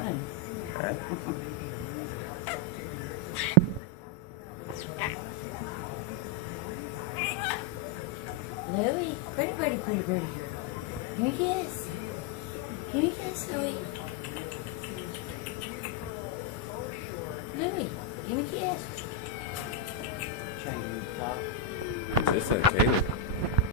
running. Huh? Louie, pretty birdie, pretty birdie. Give me a kiss. Give me a kiss, Louie. Louie, give me a kiss. Is this a Caleb?